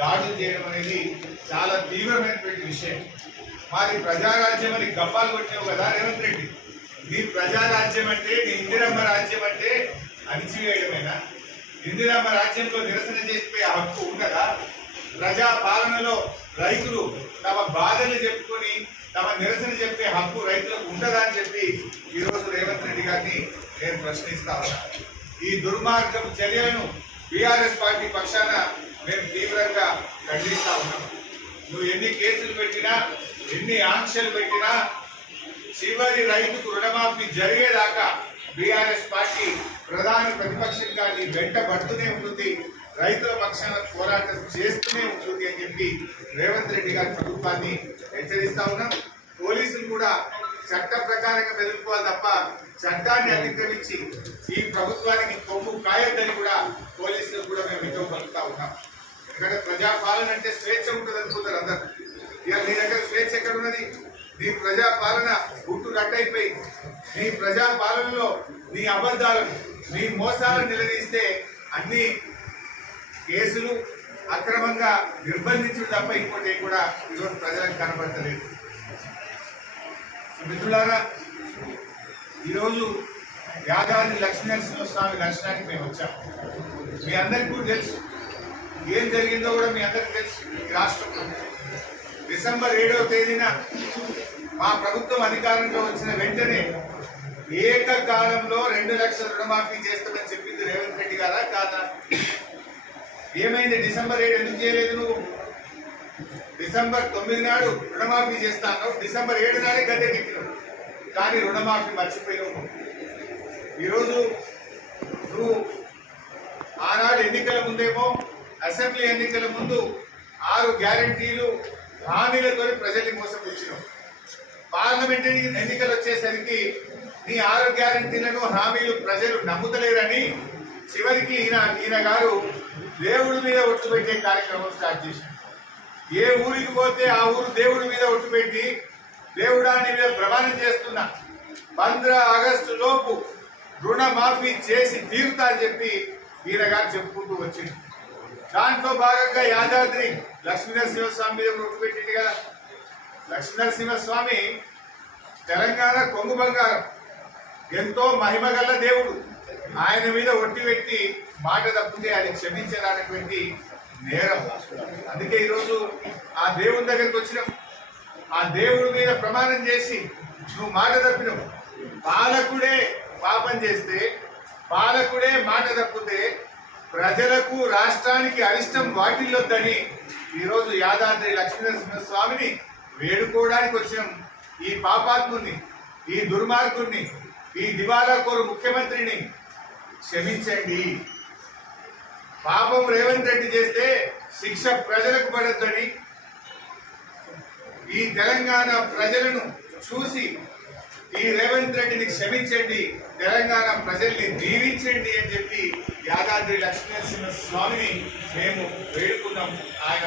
దాడులు చేయడం అనేది చాలా తీవ్రమైనటువంటి విషయం. మాది ప్రజారాజ్యం అని గప్పాలు కొట్టావు కదా రేవంత్ రెడ్డి. నీ ప్రజారాజ్యం అంటే, నీ ఇందిరమ్మ రాజ్యం అంటే అణిచివేయడమేనా? ఇందిరమ్మ రాజ్యంలో నిరసన చేసిపోయే హక్కు ఉండదా? ప్రజా పాలనలో రైతులు తమ బాధలు చెప్పుకొని తమ నిరసన చెప్పే హక్కు రైతులకు ఉండదా అని చెప్పి ఈరోజు రేవంత్ రెడ్డి గారిని నేను ప్రశ్నిస్తా ఉన్నా. ఈ దుర్మార్గపు చర్యలను బీఆర్ఎస్ పార్టీ పక్షాన మేము తీవ్రంగా ఖండిస్తా ఉన్నాం. నువ్వు ఎన్ని కేసులు పెట్టినా, ఎన్ని ఆంక్షలు పెట్టినా, చివరి రైతుకు రుణమాఫీ జరిగేదాకా బీఆర్ఎస్ పార్టీ ప్రధాన ప్రతిపక్షంగా నీ వెంట పడుతూనే ఉంటుంది, రైతుల పక్షాన పోరాటం చేస్తూనే ఉంటుంది అని చెప్పి రేవంత్ రెడ్డి గారి ప్రభుత్వాన్ని హెచ్చరిస్తా ఉన్నాం. పోలీసులు కూడా చట్ట ప్రకారంగా మెదులుకోవాలి తప్ప చట్టాన్ని అతిక్రమించి ఈ ప్రభుత్వానికి కొమ్ము కాయొద్దని కూడా పోలీసులు కూడా మేము ఇంట్లో పలుకుతా ఉన్నాం. ఎందుకంటే ప్రజాపాలన అంటే స్వేచ్ఛ ఉంటుంది అనుకుంటారు అందరు. ఇక నీ దగ్గర స్వేచ్ఛ ఎక్కడ ఉన్నది? నీ ప్రజాపాలన గుట్టు రట్టయిపోయింది. నీ ప్రజాపాలనలో నీ అబద్ధాలను, నీ మోసాలను నిలదీస్తే అన్ని కేసులు అక్రమంగా నిర్బంధించడం తప్ప ఇంకోటి కూడా ఈరోజు ప్రజలకు కనబడతలేదు. మిత్రులారా, ఈరోజు యాదాద్రి లక్ష్మీనరసింహస్వామి దర్శనానికి మేము వచ్చాం. మీ అందరికీ కూడా తెలుసు ఏం జరిగిందో కూడా మీ అందరికీ తెలుసు. ఈ రాష్ట్రంలో డిసెంబర్ 7వ తేదీన మా ప్రభుత్వం అధికారంలో వచ్చిన వెంటనే ఏకకాలంలో 2 లక్షల రుణమాఫీ చేస్తామని చెప్పింది రేవంత్ రెడ్డి గారా కాదా? ఏమైంది? డిసెంబర్ 7 ఎందుకు చేయలేదు నువ్వు? డిసెంబర్ 9 నాడు రుణమాఫీ చేస్తాను, డిసెంబర్ 7 నాడే గద్దెకెక్కినావు, కానీ రుణమాఫీ మర్చిపోయినావు. ఈరోజు నువ్వు ఆనాడు ఎన్నికల ముందేమో, అసెంబ్లీ ఎన్నికల ముందు 6 గ్యారంటీలు హామీలతో ప్రజల్ని మోసపుచ్చినావు. పార్లమెంట్ ఎన్నికలు వచ్చేసరికి నీ 6 గ్యారంటీలను హామీలు ప్రజలు నమ్ముతలేరని చివరికి ఈయన గారు దేవుడి మీద ఒట్టు పెట్టే కార్యక్రమం స్టార్ట్ చేశారు. ఏ ఊరికి పోతే ఆ ఊరు దేవుడి మీద ఒట్టు పెట్టి దేవుడా నీ మీద ప్రమాణం చేస్తున్నా, 15 ఆగస్టు లోపు రుణమాఫీ చేసి తీరుతా అని చెప్పి ఈయన గారు చెప్పుకుంటూ వచ్చింది. దాంట్లో భాగంగా యాదాద్రి లక్ష్మీనరసింహస్వామి మీద ఒట్టు పెట్టింది కదా. లక్ష్మీనరసింహస్వామి తెలంగాణ కొంగు బంగారం, ఎంతో మహిమగల దేవుడు. ఆయన మీద ఒట్టి పెట్టి మాట తప్పితే అది క్షమించడానికి నేరం. అందుకే ఈరోజు ఆ దేవుని దగ్గరికి వచ్చినాం. ఆ దేవుడి మీద ప్రమాణం చేసి నువ్వు మాట తప్పినావు. పాలకుడే పాపం చేస్తే, పాలకుడే మాట తప్పితే ప్రజలకు రాష్ట్రానికి అరిష్టం వాటిల్లొద్దని ఈరోజు యాదాద్రి లక్ష్మీనరసింహస్వామిని వేడుకోవడానికి వచ్చినాం. ఈ పాపాత్ముని, ఈ దుర్మార్గుడిని, ఈ దివాలా కోరు ముఖ్యమంత్రిని క్షమించండి. పాపం రేవంత్ రెడ్డి చేస్తే శిక్ష ప్రజలకు పడద్దని, ఈ తెలంగాణ ప్రజలను చూసి ఈ రేవంత్ రెడ్డిని క్షమించండి, తెలంగాణ ప్రజల్ని దీవించండి అని చెప్పి యాదాద్రి లక్ష్మీనరసింహ స్వామిని మేము వేడుకున్నాం. ఆయన